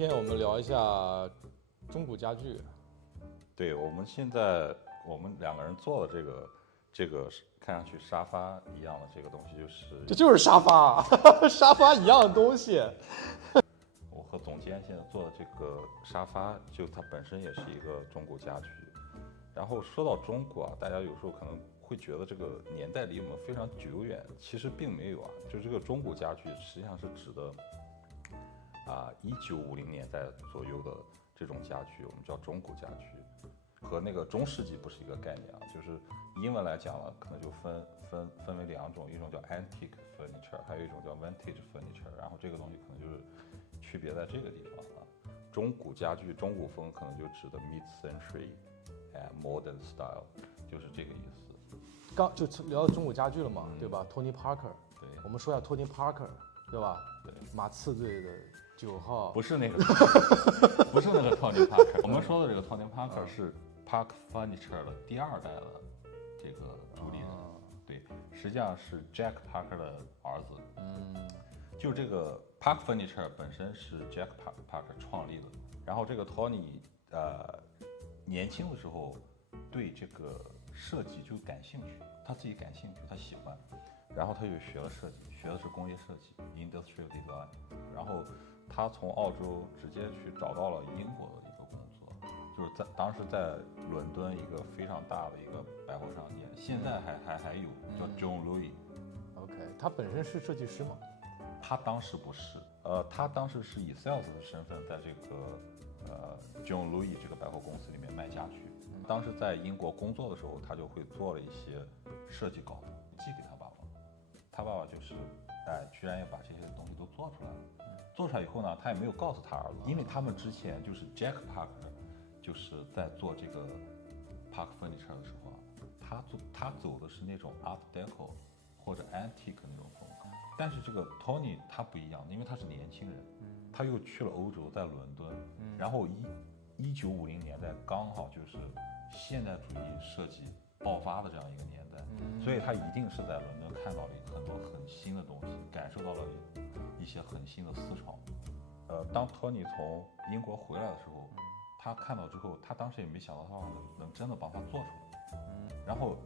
天我们聊一下中古家具。对，我们现在我们两个人坐的这个看上去沙发一样的这个东西，这就是沙发，沙发一样的东西。我和总监现在坐的这个沙发，就它本身也是一个中古家具。然后说到中古啊，大家有时候可能会觉得这个年代离我们非常久远，其实并没有啊。就这个中古家具实际上是指的1950年代左右的这种家具，我们叫中古家具，和那个中世纪不是一个概念啊。就是英文来讲了，可能就分为两种，一种叫 antique furniture， 还有一种叫 vintage furniture。然后这个东西可能就是区别在这个地方啊。中古家具、中古风可能就指的 mid-century modern style， 就是这个意思。刚就聊到中古家具了嘛，对吧？Tony Parker， 对，我们说一下 Tony Parker， 对吧？对，马刺队的9号，不是那个，不是那个 Tony Parker。我们说的这个 Tony Parker 是 Park Furniture 的第2代的这个主理人，对，实际上是 Jack Parker 的儿子。就这个 Park Furniture 本身是 Jack Parker 创立的，然后这个 Tony 年轻的时候对这个设计就感兴趣，他自己感兴趣，他喜欢，然后他就学了设计，学的是工业设计 （Industrial Design）。然后他从澳洲直接去找到了英国的一个工作，就是当时在伦敦一个非常大的一个百货商店，现在还有叫 John Louis。 OK， 他本身是设计师吗？他当时不是，他当时是以 sales 的身份在这个John Louis 这个百货公司里面卖家具。当时在英国工作的时候，他就会做了一些设计稿寄给他爸爸，他爸爸就是居然也把这些东西都做出来了。做出来以后呢，他也没有告诉他儿子，因为他们之前就是 Jack Parker 就是在做这个 Park Furniture 的时候啊，他走的是那种 Art Deco 或者 Antique 那种风格。但是这个 Tony 他不一样，因为他是年轻人，他又去了欧洲，在伦敦，然后1950年代刚好就是现代主义设计爆发的这样一个年代，所以他一定是在伦敦看到了很多很新的东西，感受到了一些很新的思潮。当 Tony 从英国回来的时候，他看到之后，他当时也没想到他能真的帮他做出来，然后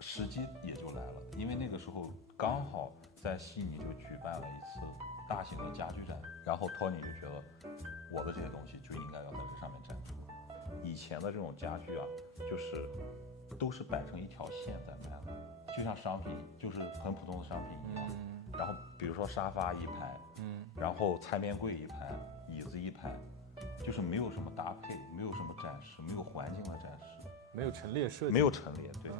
时机也就来了，因为那个时候刚好在悉尼就举办了一次大型的家具展，然后 Tony 就觉得我的这些东西就应该要在这上面展出。以前的这种家具啊，就是都是摆成一条线在卖的，就像商品，就是很普通的商品一样。然后比如说沙发一排，然后餐边柜一排，椅子一排，就是没有什么搭配，没有什么展示，没有环境的展示，没有陈列设计，没有陈列，对。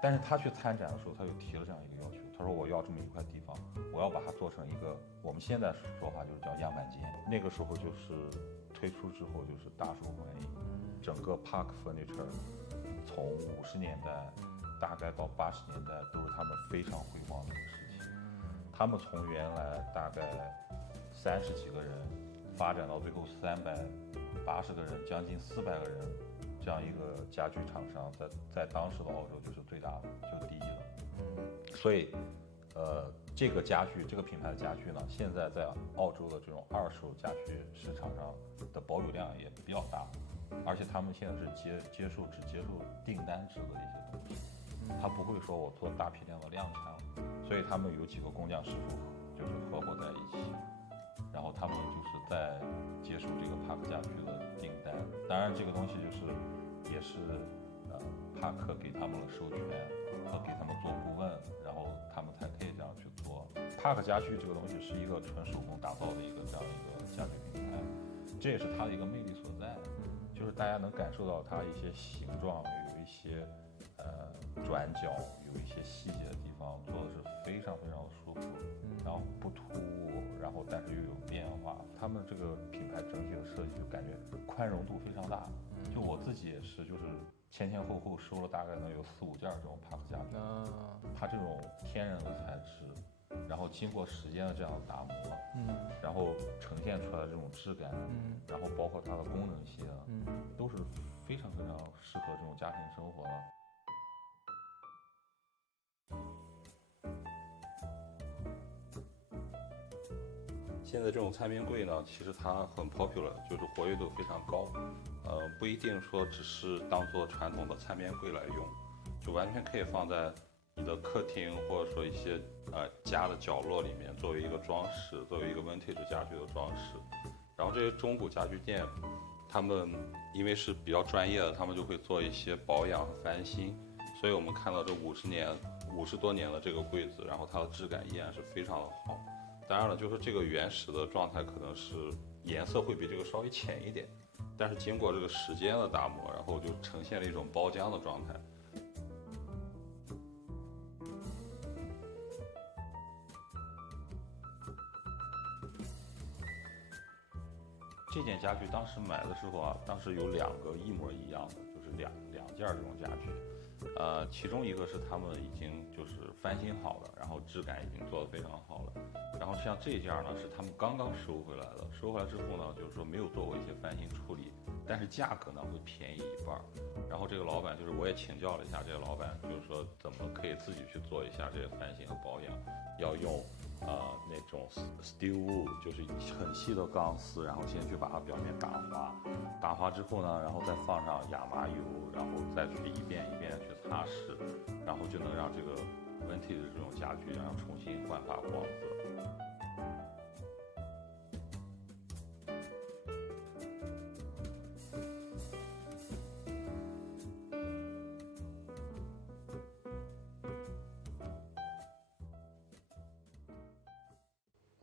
但是他去参展的时候，他就提了这样一个要求，他说我要这么一块地方，我要把它做成一个我们现在说法就是叫样板间。那个时候就是推出之后就是大受欢迎，整个 Park Furniture 从50年代大概到80年代都是他们非常辉煌的一个时期。他们从原来大概30几个人发展到最后380个人，将近400个人，这样一个家具厂商在当时的澳洲就是最大的，就是第一的。所以这个家具，这个品牌的家具呢，现在在澳洲的这种二手家具市场上的保有量也比较大，而且他们现在是只接受订单制的一些东西，他不会说我做大批量的量产了。所以他们有几个工匠师傅就是合伙在一起，然后他们就是在接受这个 Park 家具的订单。当然这个东西也是帕克给他们了授权和给他们做顾问，然后他们才可以这样去做。Park 家具这个东西是一个纯手工打造的一个这样一个家具品牌，这也是它的一个魅力所在，就是大家能感受到它一些形状，有一些转角，有一些细节的地方做的是非常非常的舒服，然后不突兀，然后但是又有变化。他们这个品牌整体的设计就感觉宽容度非常大。就我自己也是，就是前后收了大概能有4、5件这种 Park 家具。它这种天然的材质，然后经过时间的这样打磨，然后呈现出来的这种质感，然后包括它的功能性，都是非常非常适合这种家庭生活的。现在这种餐边柜呢，其实它很 popular，就是活跃度非常高。不一定说只是当做传统的餐边柜来用，就完全可以放在你的客厅或者说一些家的角落里面，作为一个装饰，作为一个 vintage 家具的装饰。然后这些中古家具店，他们因为是比较专业的，他们就会做一些保养和翻新，所以我们看到这50多年的这个柜子，然后它的质感依然是非常的好。当然了，就是这个原始的状态可能是颜色会比这个稍微浅一点，但是经过这个时间的打磨，然后就呈现了一种包浆的状态。这件家具当时买的时候啊，当时有2个一模一样的，就是两件这种家具。其中一个是他们已经就是翻新好了，然后质感已经做得非常好了。然后像这件呢，是他们刚刚收回来的，收回来之后呢，就是说没有做过一些翻新处理，但是价格呢会便宜一半。然后这个老板就是我也请教了一下这个老板，就是说怎么可以自己去做一下这些翻新和保养，要用那种 steel wool， 就是很细的钢丝，然后先去把它表面打滑，打滑之后呢，然后再放上亚麻油，然后再去一遍一遍去擦拭，然后就能让这个vintage的这种家具然后重新焕发光泽。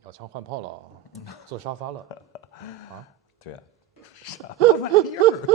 摇枪换炮了啊，坐沙发了啊？对啊，啥玩意儿？